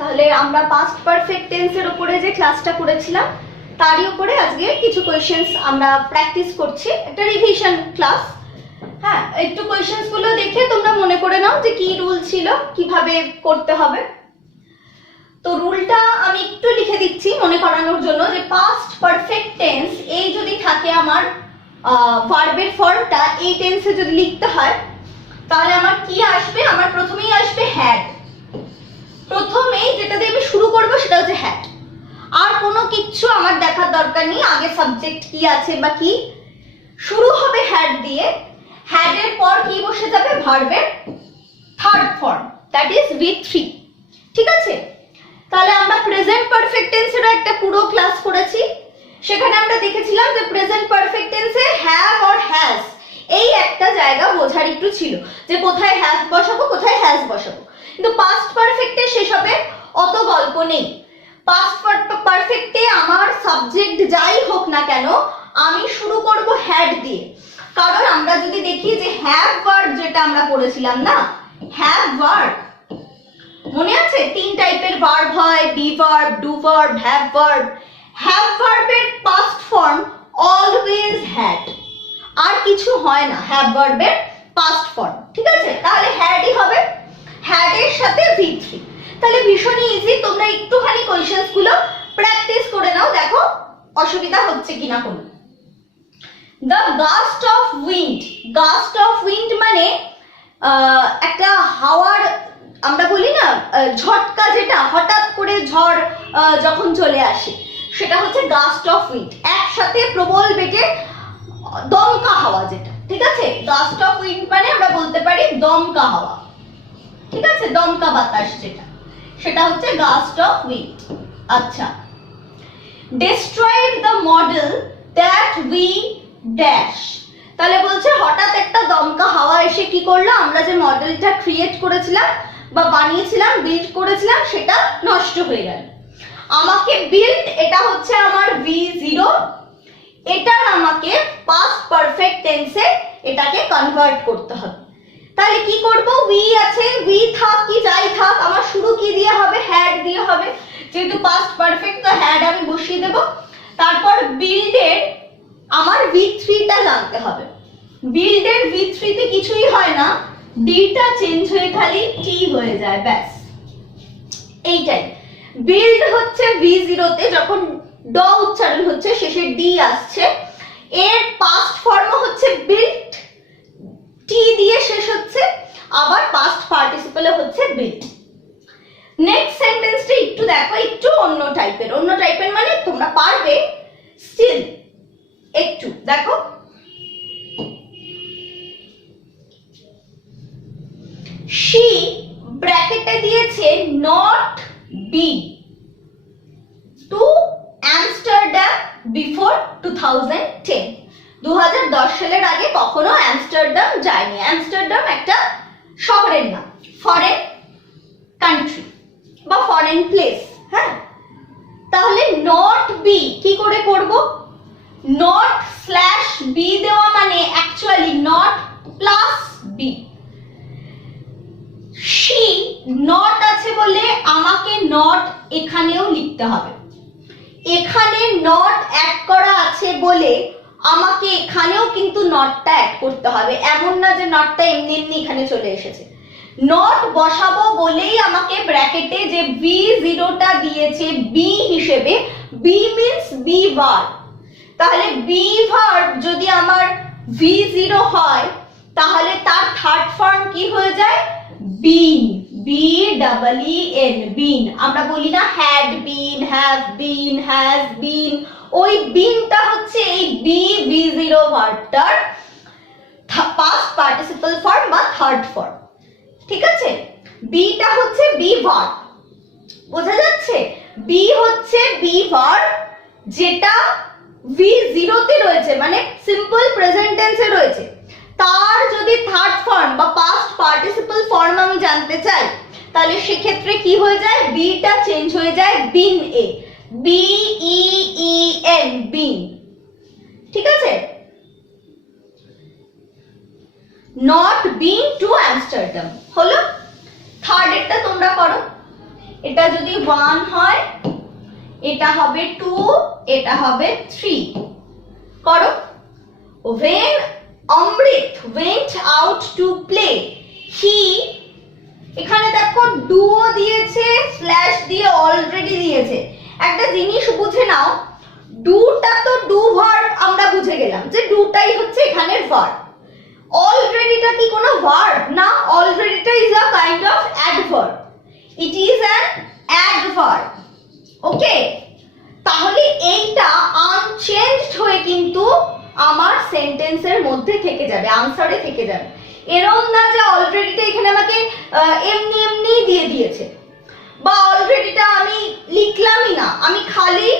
তাহলে আমরা past perfect টেন্সের উপরে যে ক্লাসটা করেছিলাম তারই উপরে আজকে কিছু কোয়েশ্চেন্স আমরা প্র্যাকটিস করছি, একটা রিভিশন ক্লাস। হ্যাঁ, একটু কোয়েশ্চেন্স গুলো দেখে তোমরা মনে করে নাও যে কি রুল ছিল, কিভাবে করতে হবে। তো রুলটা আমি একটু লিখে দিচ্ছি মনে করানোর জন্য, যে পাস্ট পারফেক্ট টেন্স এই যদি থাকে আমার ভার্বের ফর্মটা এই টেন্সে যদি লিখতে হয় তাহলে আমার কি আসবে? আমার প্রথমেই আসবে হ্যাড। প্রথমেই যেটা দিয়ে আমি শুরু করব সেটা হচ্ছে হ্যাড। আর কোনো কিছু আমার দেখার দরকার নেই, আগে সাবজেক্ট কি আছে বা কি। শুরু হবে হ্যাড দিয়ে, হ্যাডের পর কি বসে যাবে? ভার্বের third form, that is V3। ঠিক আছে, তাহলে আমরা প্রেজেন্ট পারফেক্ট টেন্সেরও একটা পুরো ক্লাস করেছি। সেখানে আমরা দেখেছিলাম যে প্রেজেন্ট পারফেক্ট টেন্সে হ্যাভ অর হ্যাজ এই একটা জায়গা বোঝার একটু ছিল, যে কোথায় হ্যাভ বসাবো কোথায় হ্যাজ বসাবো। কিন্তু পাস্ট পারফেক্টে সেসবের অত গল্প নেই। পাস্ট পারফেক্টে আমার সাবজেক্ট যাই হোক না কেন আমি শুরু করব হ্যাড দিয়ে। কারণ আমরা যদি দেখি যে হ্যাভ ভার্ব যেটা আমরা পড়েছিলাম না, হ্যাভ ভার্ব মনে আছে? তিন টাইপের ভার্ব হয়, be verb, do verb, have verb. Have ভার্বের পাস্ট ফর্ম অলওয়েজ হ্যাড, আর কিছু হয় না হ্যাভ ভার্বের পাস্ট ফর্ম। ঠিক আছে, তাহলে হ্যাডই হবে, হ্যাডের সাথে V3। তাহলে ভীষণই ইজি, তোমরা একটুখানি কোয়েশ্চেন্স গুলো প্র্যাকটিস করে নাও, দেখো অসুবিধা হচ্ছে কিনা কোনো। The gust of wind, gust of wind মানে একটা হাওয়ার, আমরা বলি না ঝটকা, যেটা হঠাৎ করে ঝড় যখন চলে আসে সেটা হচ্ছে গাস্ট অফ উইন্ড। একসাথে প্রবল বেগে দমকা হাওয়া যেটা। ঠিক আছে, গাস্ট অফ উইন্ড মানে আমরা বলতে পারি দমকা হাওয়া। ঠিক আছে, দমকা বাতাস যেটা, সেটা হচ্ছে গাস্ট অফ উইন্ড। আচ্ছা, destroyed the model that we dash, তাহলে বলছে হঠাৎ একটা দমকা হাওয়া এসে কি করলো? আমরা যে মডেলটা ক্রিয়েট করেছিলাম বা বানিয়েছিলাম, বিল্ড করেছিলাম, সেটা নষ্ট হয়ে গেল। আমাকে বিল্ড, এটা হচ্ছে আমার V0, এটার আমাকে পাস্ট পারফেক্ট টেন্সে এটাকে কনভার্ট করতে হবে। তাহলে কি করব? উই আছে, উই থাক কি যাই থাক, আমার শুরু কি দিয়ে হবে? হ্যাড দিয়ে হবে। যেহেতু পাস্ট পারফেক্ট তো হ্যাড আমি বসিয়ে দেব। তারপর বিল্ডের আমার V3টা জানতে হবে। বিল্ডের V3 তে কিছুই হয় না, ডিটা চেঞ্জ হয়ে খালি টি হয়ে যায়, ব্যাস এইটাই। বিল্ড হচ্ছে V0 তে যখন ড উচ্চারণ হচ্ছে শেষে ডি আসছে, এর পাস্ট ফর্ম হচ্ছে বিল্ড, টি দিয়ে শেষ হচ্ছে, আবার পাস্ট পার্টিসিপলে হচ্ছে বিল্ড। নেক্সট সেন্টেন্সটা একটু দেখো, একটু অন্য টাইপের। অন্য টাইপের মানে তোমরা পারবে, স্টিল একটু দেখো। she ব্র্যাকেটে দিয়েছে not be to Amsterdam before 2010। 2010 সালের আগে কখনো আমস্টারডাম যায়নি। আমস্টারডাম একটা শহরের নাম, ফরেন কান্ট্রি বা ফরেন প্লেস। হ্যাঁ, তাহলে নট বি কি করে করব? নট স্ল্যাশ বি দেওয়া মানে actually not plus B. she not আছে বলে আমাকে নট এখানেও লিখতে হবে। এখানে নট অ্যাড করা আছে বলে আমাকে এখানেও কিন্তু নটটা অ্যাড করতে হবে। এমন না যে নটটা এমনি এমনি এখানে চলে এসেছে। নট বসাবো বলেই আমাকে ব্র্যাকেটে যে V0টা দিয়েছে বি হিসেবে, বি মিন্স বি ভার্ব। তাহলে বি ভার্ব যদি আমার V0 হয় তাহলে তার থার্ড ফর্ম কি হয়ে যায়? বিন, BEEN, বিন। আমরা বলি না had been, have been, has been, ওই বিনটা হচ্ছে এই V0 ভার্বটার পাস্ট পার্টিসিপল ফর্ম বা থার্ড ফর্ম। ঠিক আছে, বিটা হচ্ছে বি ভার্ব, বোঝা যাচ্ছে? বি হচ্ছে বি ভার্ব যেটা V0 তে রয়েছে, মানে সিম্পল প্রেজেন্ট টেন্সে রয়েছে। তার যদি থার্ড ফর্ম বা পাস্ট পার্টিসিপল ফর্ম আমি জানতে চাই তাহলে সেক্ষেত্রে কি হয়ে যায়? বিটা চেঞ্জ হয়ে যায় বিন এ, BEEN, বিন। ঠিক আছে, নট বিন টু আমস্টারডাম হলো। থার্ড এরটা তোমরা করো। এটা যদি 1 হয়, এটা হবে 2, এটা হবে 3। করো। When Amrit went out to play, he, এখানে দেখো ডু দিয়েছে, স্ল্যাশ দিয়ে অলরেডি দিয়েছে। একটা জিনিস বুঝে নাও, ডুটা তো ডু ভার্ব আমরা বুঝে গেলাম যে ডুটাই হচ্ছে এখানের ভার্ব। অলরেডিটা কি কোনো ভার্ব না, অলরেডিটা is a kind of adverb, it is an adverb. Okay, তাহলে এইটা আনচেঞ্জড হয়ে কিন্তু আমার সেন্টেন্সের মধ্যে থেকে যাবে, আনসারে থেকে যাবে। এরকম না যে অলরেডিটা এখানে আমাকে এমনি এমনি দিয়ে দিয়েছে, বা অলরেডিটা আমি লিখলামই না, আমি খালি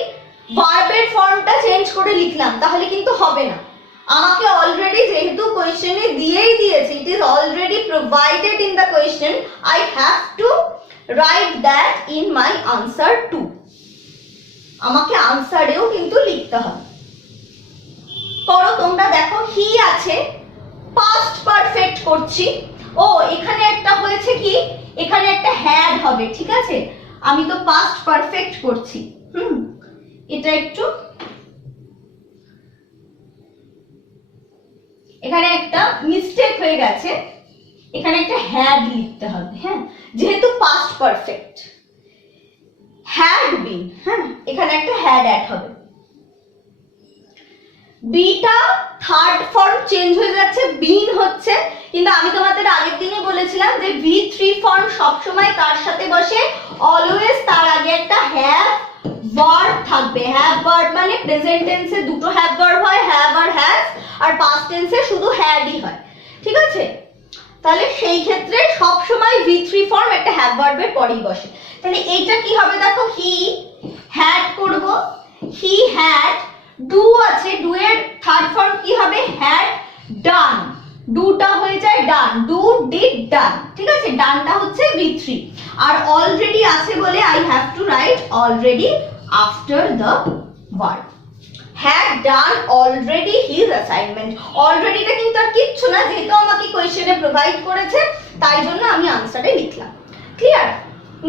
ভার্বের ফর্মটা চেঞ্জ করে লিখলাম, তাহলে কিন্তু হবে না। আমাকে অলরেডি যেহেতু কোয়েশ্চেনে দিয়েই দিয়েছে, it is already provided in the question, I have to right that in my answer to. আমাকে আনসারেও কিন্তু লিখতে হবে। করো তোমরা, দেখো হি আছে, পাস্ট পারফেক্ট করছি। ও এখানে একটা হয়েছে কি, এখানে একটা হ্যাড হবে, ঠিক আছে, আমি তো পাস্ট পারফেক্ট করছি। এটা একটু, এখানে একটা মিস্টেক হয়ে গেছে, এখানে একটা হ্যাড লিখতে হবে। হ্যাঁ, যেহেতু পাস্ট পারফেক্ট, হ্যাড বিন, হ্যাঁ এখানে একটা হ্যাড অ্যাড হবে। বিটা থার্ড ফর্ম চেঞ্জ হয়ে যাচ্ছে, বিন হচ্ছে, কিন্তু আমি তোমাদের আগের দিনে বলেছিলাম যে V3 ফর্ম সবসময় কার সাথে বসে, অলওয়েজ তার আগে একটা হ্যাভ ভার্ব থাকবে। হ্যাভ ভার্ব মানে প্রেজেন্ট টেন্সে দুটো হ্যাভ ভার্ব হয়, হ্যাভ আর হ্যাজ, আর পাস্ট টেন্সে শুধু হ্যাডই হয়, ঠিক আছে। তাহলে সেই ক্ষেত্রে সবসময় V3 ফর্ম একটা হ্যাভ ভার্বের পরেই বসে। তাহলে এইটা কি হবে, দেখো হি হ্যাড করব, হি হ্যাড, ডু আছে, ডু এর থার্ড ফর্ম কি হবে, হ্যাড ডান, ডুটা হয়ে যায় ডান, ডু ডিড ডান, ঠিক আছে, ডানটা হচ্ছে V3। আর অলরেডি আছে বলে I have to write already after the verb. Had done already his assignment, অলরেডিটা কিন্তু আর কিচ্ছু না, যেহেতু আমাকে কোয়েশ্চেনে প্রোভাইড করেছে তাই জন্য আমি আনসারে লিখলাম। ক্লিয়ার?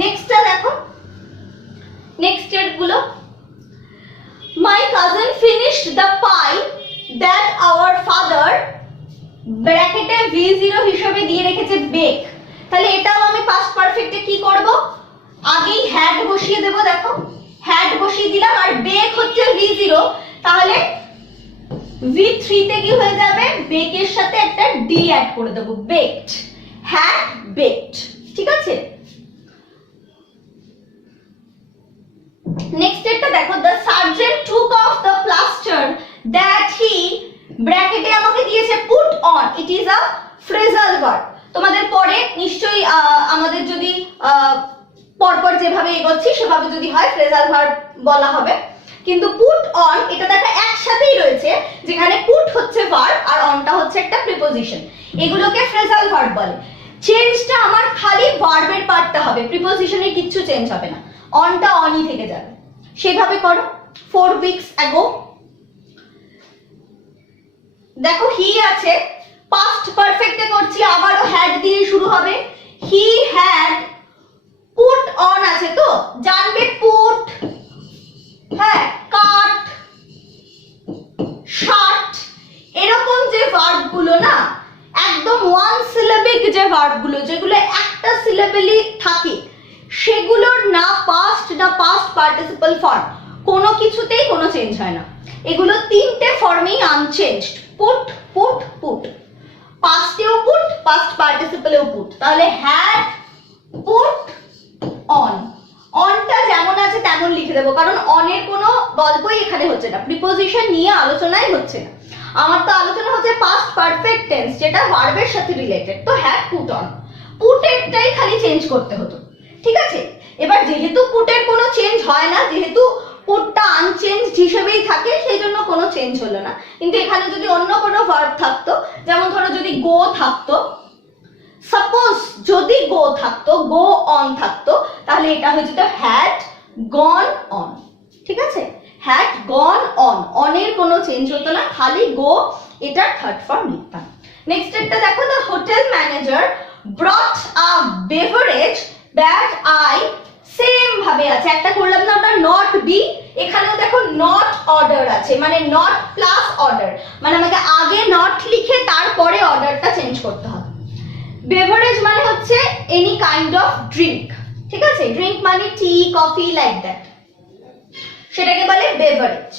নেক্সটটা দেখো, নেক্সট এর গুলো, my cousin finished the pie that our father ব্র্যাকেটে V0 হিসেবে দিয়ে রেখেছে বেক। তাহলে এটাও আমি পাস্ট পারফেক্টে কি করব, আগেই হ্যাড বসিয়ে দেব, দেখো হ্যাড বসিয়ে দিলাম, আর বেক হচ্ছে V0, তাহলে V3 তে কি হয়ে যাবে, বেকের সাথে একটা ডি অ্যাড করে দেব, বেকড, হ্যাড বেকড, ঠিক আছে। নেক্সট এটা দেখো, the sergeant took off the plaster that he, ব্র্যাকেটে আমাকে দিয়েছে put on, it is a phrasal verb। তোমাদের পরে নিশ্চয়ই আমাদের যদি পরপর যেভাবে এগোচ্ছি সেভাবে যদি হয় phrasal verb বলা হবে, কিন্তু put on এটা দেখো একসাথেই রয়েছে, যেখানে put হচ্ছে verb আর onটা হচ্ছে একটা প্রিপোজিশন, এগুলোকে phrasal verb বলে। চেঞ্জটা আমার খালি ভার্বের পার্টটা হবে, প্রিপোজিশনের কিচ্ছু চেঞ্জ হবে না, অনটা অনই থেকে যাবে। সেভাবে করো। 4 weeks ago, দেখো হি আছে, পাস্ট পারফেক্টে করছি, আবারও হ্যাড দিয়ে শুরু হবে, হি হ্যাড পুট অন আছে, তো জানবে পুট, হ্যাঁ কাট, শার্ট, এরকম যে ভার্ব গুলো না, একদম ওয়ান সিলেবিক যে ভার্ব গুলো, যেগুলো একটা সিলেবেলই থাকে, সেগুলোর না পাস্ট না পাস্ট পার্টিসিপল ফর্ম, কোনো কিছুতেই কোনো চেঞ্জ হয় না। এগুলো তিনটে ফর্মেই আনচেঞ্জড, পুট পুট পুট, পাস্টেও পুট, পাস্ট পার্টিসিপলেও পুট। তাহলে হ্যাড পুট অন, অনটা যেমন আছে তেমন লিখে দেবো, কারণ অনের কোনো গল্পই এখানে হচ্ছে না, প্রিপোজিশন নিয়ে আলোচনাই হচ্ছে না, আমার তো আলোচনা হচ্ছে পাস্ট পারফেক্ট টেন্স, যেটা ভার্বের সাথে রিলেটেড। তো হ্যাড পুট অন, পুটেরটাই খালি চেঞ্জ করতে হতো, ঠিক আছে। এবার যেহেতু পুটের কোনো চেঞ্জ হয় না, যেহেতু পুটটা আনচেঞ্জড হিসেবেই থাকে, সেই জন্য কোনো চেঞ্জ হলো না। কিন্তু এখানে যদি অন্য কোনো ভার্ব থাকতো, যেমন ধরো যদি গো থাকতো, সাপোজ যদি গো থাকতো, গো অন থাকতো, তাহলে এটা হয়ে যেত হ্যাড গন অন, ঠিক আছে, হ্যাড গন অন, অনের কোনো চেঞ্জ হতো না, খালি গো, এটা থার্ড ফর্ম লিখতাম। নেক্সট একটা দেখো, the hotel manager brought a beverage that I said আছে, একটা করলাম না আমরা নট বি, এখানেও দেখো নট অর্ডার আছে, মানে নট প্লাস অর্ডার, মানে আমাকে আগে নট লিখে তারপরে অর্ডারটা চেঞ্জ করতে হবে। বেভারেজ মানে হচ্ছে এনি কাইন্ড অফ ড্রিঙ্ক, ঠিক আছে, ড্রিঙ্ক মানে টি, কফি, লাইক দ্যাট, সেটাকে বলে বেভারেজ।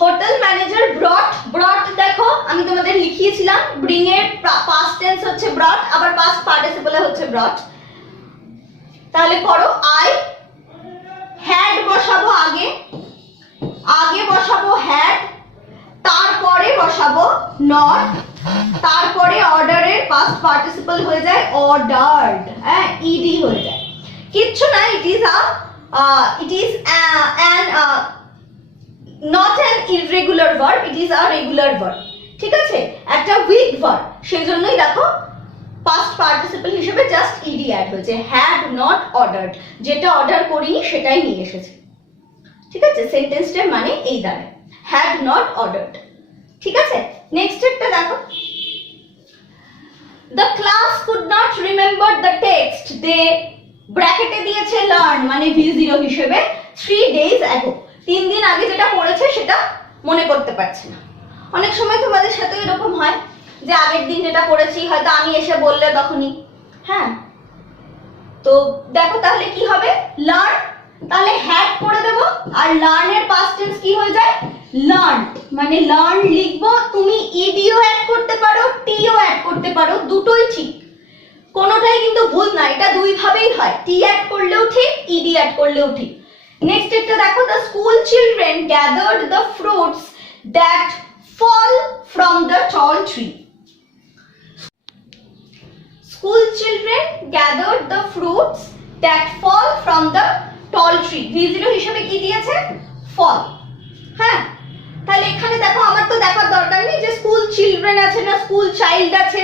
হোটেল ম্যানেজার ব্রট, ব্রট দেখো আমি তোমাদের লিখিয়েছিলাম, ব্রিং এর পাস্ট টেন্স হচ্ছে ব্রট, আবার পাস্ট পার্টিসিপল হচ্ছে ব্রট। তাহলে করো, আই হ্যাড বসাবো আগে, আগে বসাবো হ্যাড, তারপরে বসাবো নট, তারপরে অর্ডারের পাস্ট পার্টিসিপল হয়ে যায় অর্ডারড, হ্যাঁ ইডি হয়ে যায়, কিচ্ছু না, ইট is an not an irregular verb, it is a regular verb, ঠিক আছে, একটা weak verb, সেজন্যই দেখো past participle হিসেবে just ed অ্যাড হয়েছে, had not ordered, যেটা অর্ডার করিনি সেটাই নিয়ে এসেছে, ঠিক আছে, সেন্টেন্সটার মানে এই দাঁড়ায় had not ordered, ঠিক আছে। নেক্সট একটা দেখো, the class could not remember the text they ব্র্যাকেটে দিয়েছে learn মানে v0 হিসেবে 3 days ago, 3 দিন আগে যেটা পড়েছে সেটা মনে করতে পারছে না। অনেক সময় তোমাদের সাথে এরকম হয় যে আগের দিন যেটা পড়েছি হয়তো আমি এসে বললে তখনই, হ্যাঁ, তো দেখো তাহলে কি হবে, লার্ন, তাহলে হ্যাড করে দেব, আর লার্ন এর পাস্ট টেন্স কি হয়ে যায়, লার্ন, মানে লার্ন লিখবো, তুমি ইডিও অ্যাড করতে পারো, টিও অ্যাড করতে পারো, দুটোই ঠিক, কোনোটাই কিন্তু ভুল না, এটা দুই ভাবেই হয়, টি অ্যাড করলেও ঠিক, ইডি অ্যাড করলেও ঠিক। নেক্সট একটা দেখো, the school children gathered the fruits that fall from the tall tree. School children gathered the fruits that fall from the tall tree. v0 হিসেবে কি দিয়েছে, fall, হ্যাঁ, তাহলে এখানে দেখো আমার তো দেখার দরকার নেই যে স্কুল চিলড্রেন আছে না স্কুল চাইল্ড আছে,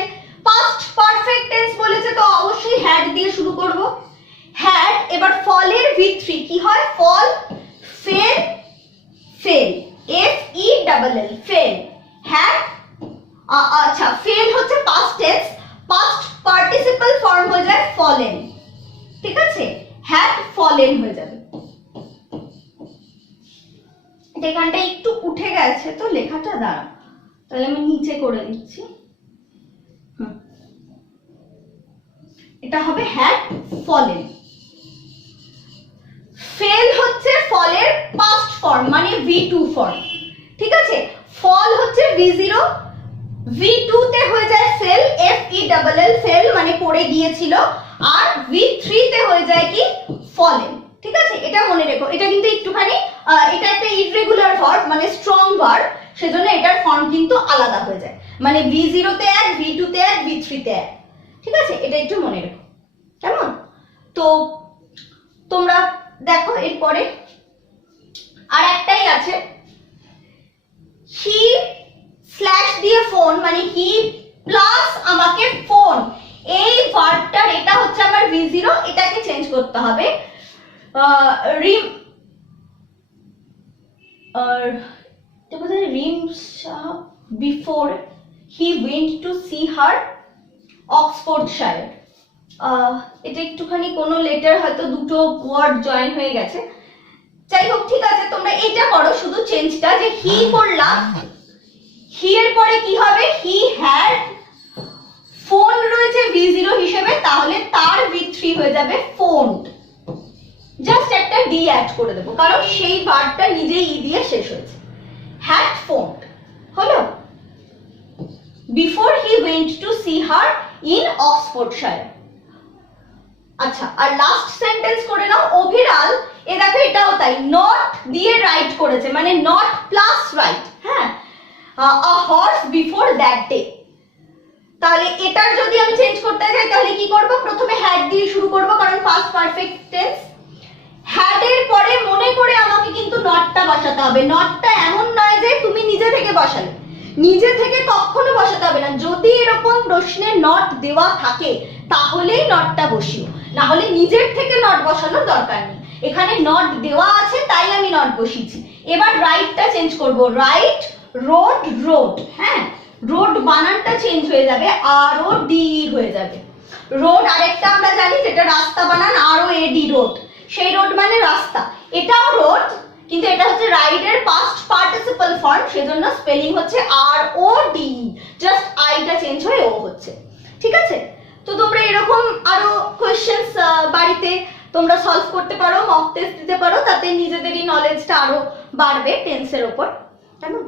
পাস্ট পারফেক্ট টেন্স বলেছে তো অবশ্যই হ্যাড দিয়ে শুরু করব, হ্যাড, এবার ফলের v3 কি হয়, fall, fell, fell, f e double l, fell, had, আচ্ছা ফেল হচ্ছে past tense, past participle form হয়ে যায় ফলেন, ঠিক আছে, হ্যাড ফলেন হয়ে যাবে। এখানটা একটু উঠে গেছে তো লেখাটা, দাঁড়া তাহলে আমি নিচে করে দিচ্ছি, এটা হবে হ্যাড ফলেন। ফেল হচ্ছে ফলের পাস্ট ফর্ম মানে v2 ফর্ম, ঠিক আছে, ফল হচ্ছে v0, v2 তে হয়ে যায় fail, f e double l, fail মানে পড়ে গিয়েছিল, আর v3 তে হয়ে যায় কি, ফলেন, ঠিক আছে, এটা মনে রেখো, এটা কিন্তু একটুখানি এটা একটা ইররেগুলার ভার্ব মানে স্ট্রং ভার্ব, সেজন্য এটার ফর্ম কিন্তু আলাদা হয়ে যায়, মানে v0 তে এক, v2 তে এক, v3 তে এক, ঠিক আছে, এটা একটু মনে রেখো, কেমন। তো তোমরা দেখো এরপরে আর একটাই আছে, হি স্ল্যাশ দিয়ে ফোন মানে হি প্লাস আমাকে ফোন, এই ভার্বটার এটা হচ্ছে আমার v0, এটাকে চেঞ্জ করতে হবে, Reem before he went to see her Oxfordshire, এটা একটুখানি কোনো লেটার হয়তো দুটো ওয়ার্ড জয়েন হয়ে গেছে, যাই হোক ঠিক আছে, তোমরা এটা করো শুধু চেঞ্জটা, যে হি করলাম, হি এর পরে কি হবে, হি হ্যাড, ফোন রয়েছে v0 হিসেবে, তাহলে তার v3 হয়ে যাবে ফোনড, জাস্ট একটা ডি অ্যাড করে দেবো কারণ সেই ভার্বটা নিজেই ই দিয়ে শেষ হয়েছে, হ্যাড ফোনড হলো, before he went to see her in Oxfordshire. আচ্ছা, আর লাস্ট সেন্টেন্স করে নাও, ওভারঅল, এ দেখো এটাও তাই, নট দিয়ে রাইট করেছে মানে নট প্লাস রাইট, হ্যাঁ, a horse before that day, তাহলে এটার যদি আমি চেঞ্জ করতে যাই তাহলে কি করব, প্রথমে হ্যাড দিয়ে শুরু করব কারণ পাস্ট পারফেক্ট টেন্স, হ্যাড এর পরে মনে করে আমাকে কিন্তু নটটা বসাতে হবে, নটটা এমন নয় যে তুমি নিজে থেকে বসালে, নিজে থেকে কখনো বসাতে হবে না, যদি এরকম প্রশ্নে নট দেওয়া থাকে তাহলেই নটটা বসিও, না হলে নিজের থেকে নট বসানোর দরকার নেই, এখানে নট দেওয়া আছে তাই আমি নট বসিয়েছি। এবার রাইটটা চেঞ্জ করব, রাইট, রোড, রোড, হ্যাঁ, রোড বানানটা চেঞ্জ হয়ে যাবে, আর ও ডি হয়ে যাবে, রোড আরেকটা আমরা জানি যেটা রাস্তা বানান, আর ও এ রোড, সেই রোড মানে রাস্তা, এটাও রোড কিন্তু এটা হচ্ছে রাইডের পাস্ট পার্টিসিপল ফর্ম, সেজন্য স্পেলিং হচ্ছে ROD, জাস্ট আইটা চেঞ্জ হয়ে ও হচ্ছে। ঠিক আছে, তো তোমরা এরকম আরো কোয়েশ্চেন্স বাড়িতে তোমরা সলভ করতে পারো, মক টেস্ট দিতে পারো, তাতে নিজেদেরই নলেজটা আরো বাড়বে টেন্সের ওপর, কেমন?